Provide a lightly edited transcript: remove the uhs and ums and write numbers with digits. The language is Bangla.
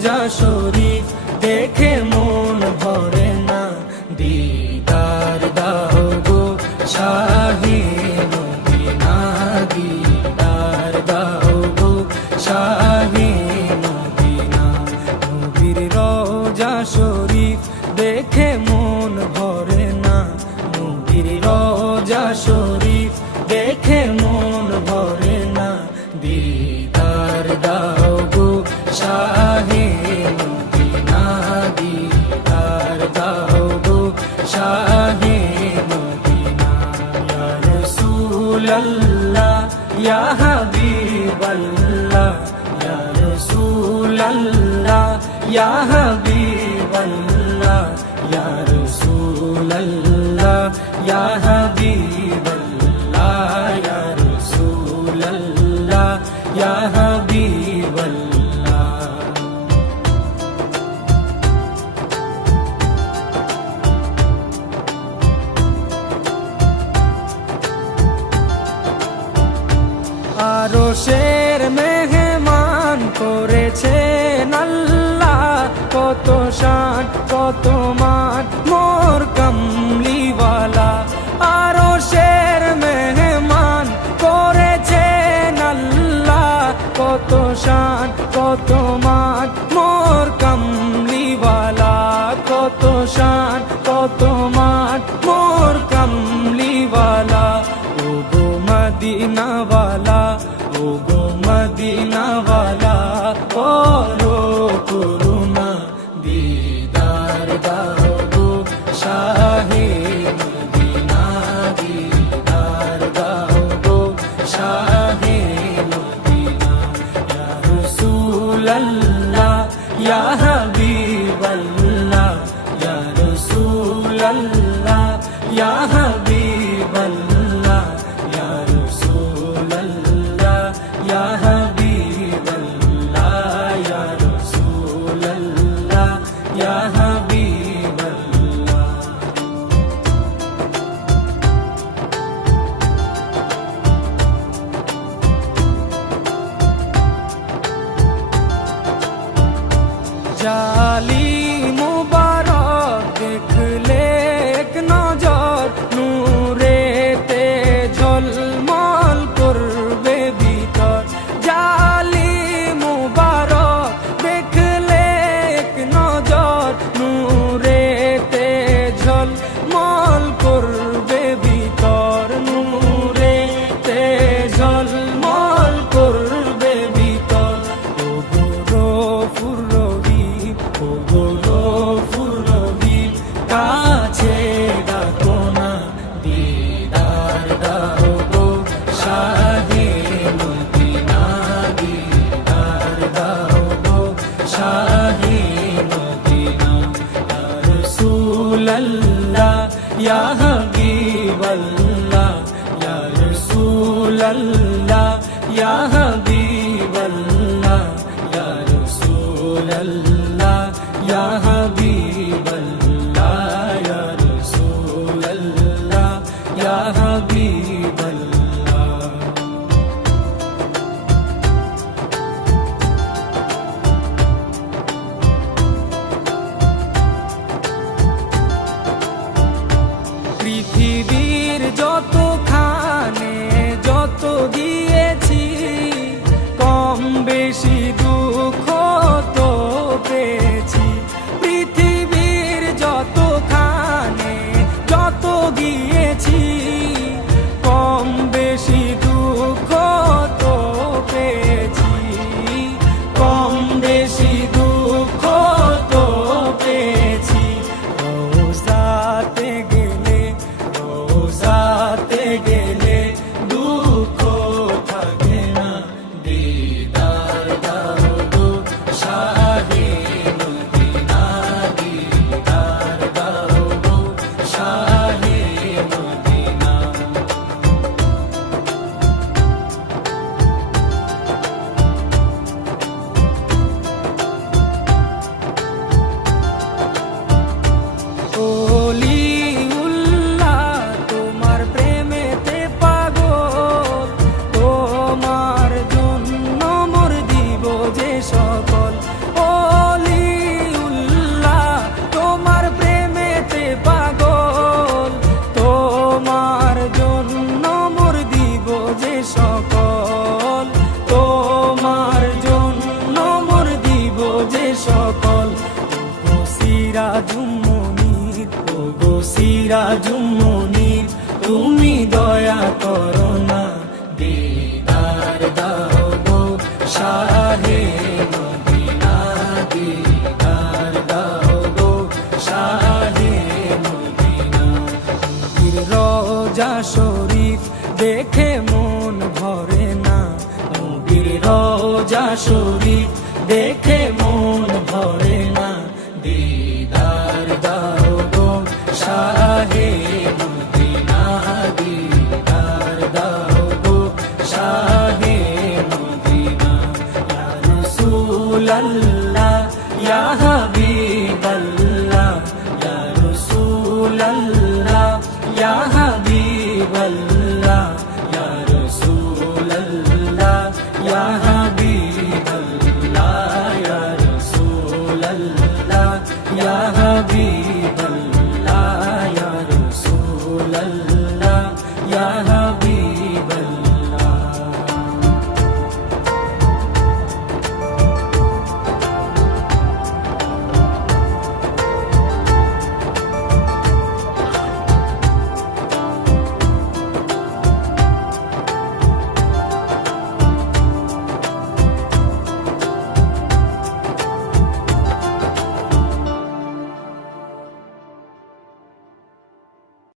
রোজা শরীফ দেখে মন ভরে না, দিদার দাও গো শাহে মদিনা, দিদার দাও গো শাহে মদিনা। নবীর রোজা শরীফ দেখে মন ভরে না, নবীর রোজা শরীফ দেখে মন ভরে না, দিদার দাও গো শাহে মদিনা, দিদার দাও গো শাহে মদিনা। ইয়া রাসূলাল্লাহ ইয়া হাবিবাল্লাহ, ইয়া রাসূলাল্লাহ ইয়া হাবিবাল্লাহ, ইয়া রাসূলাল্লাহ ইয়া হাবিবাল্লাহ, ইয়া রাসূলাল্লাহ ইয়া হাবিবাল্লাহ। আরশের মেহমান করেছেন আল্লাহ, কত শান কত মান মোর কামলিওয়ালা। আরশের মেহমান করেছেন আল্লাহ, কত শান কত মান মোর কামলিওয়ালা, কত শান কত মান মোর কামলিওয়ালা। ও গো মদিনাওয়ালা, ও গো মদিনাওয়ালা, করো করুণা, দিদার দাও গো শাহে মদিনা, দিদার দাও গো শাহে মদিনা। ইয়া রাসূলাল্লাহ ইয়া হাবিবাল্লাহ, ইয়া রাসূলাল্লাহ ইয়া হাবিবাল্লাহ, ইয়া রাসূলাল্লাহ ইয়া হাবিবাল্লাহ, ইয়া রাসূলাল্লাহ ইয়া হাবিবাল্লাহ। জালি মুবারক দেখলে এক নজর, নূরেতে ঝলমল করবে ভিতর। জালি মুবারক দেখলে এক নজর, নূরেতে ঝলমল করবে ভিতর, নূরেতে ঝলমল করবে ভিতর। ও গো গফুর রহিম, ও গো গফুর রহিম, কাছে ডাকো না, দিদার দাও গো শাহে মদিনা, দিদার দাও গো শাহে মদিনা। ইয়া রাসূলাল্লাহ ইয়া হাবিবাল্লাহ, ইয়া রাসূলাল্লাহ ইয়া হাবিবাল্লাহ, ইয়া রাসূলাল্লাহ ইয়া হাবিবাল্লাহ, ইয়া রাসূলাল্লাহ ইয়া হাবিবাল্লাহ। পৃথিবীর যতখানে যত গিয়েছি, কম বেশি দুঃখ তো পেয়েছি। পৃথিবীর যতখানে যত গিয়েছি, কম বেশি দুঃখ তো পেয়েছি, কম বেশি দুঃখ তো পেয়েছি। রোজাতে গেলে, রোজাতে গেলে দুঃখ থাকে না, দিদার দাও গো শাহে মদিনা, দিদার দাও গো শাহে মদিনা। ওলিউল্লাহ তোমার প্রেমেতে পাগল, তোমার জন্য মোর দিব যে সকল। ও সিরাজুম মুনির তুমি দয়া করো না, দিদার দাও গো শাহে মদিনা, দিদার দাও গো শাহে মদিনা। নবীর রওজা শরীফ দেখে মন ভরে না, নবীর রওজা শরীফ দেখে মন ভরে না, দিদার দাও গো শাহে মদিনা, দিদার দাও গো শাহে মদিনা। ইয়া রাসূলাল্লাহ ইয়া হাবিব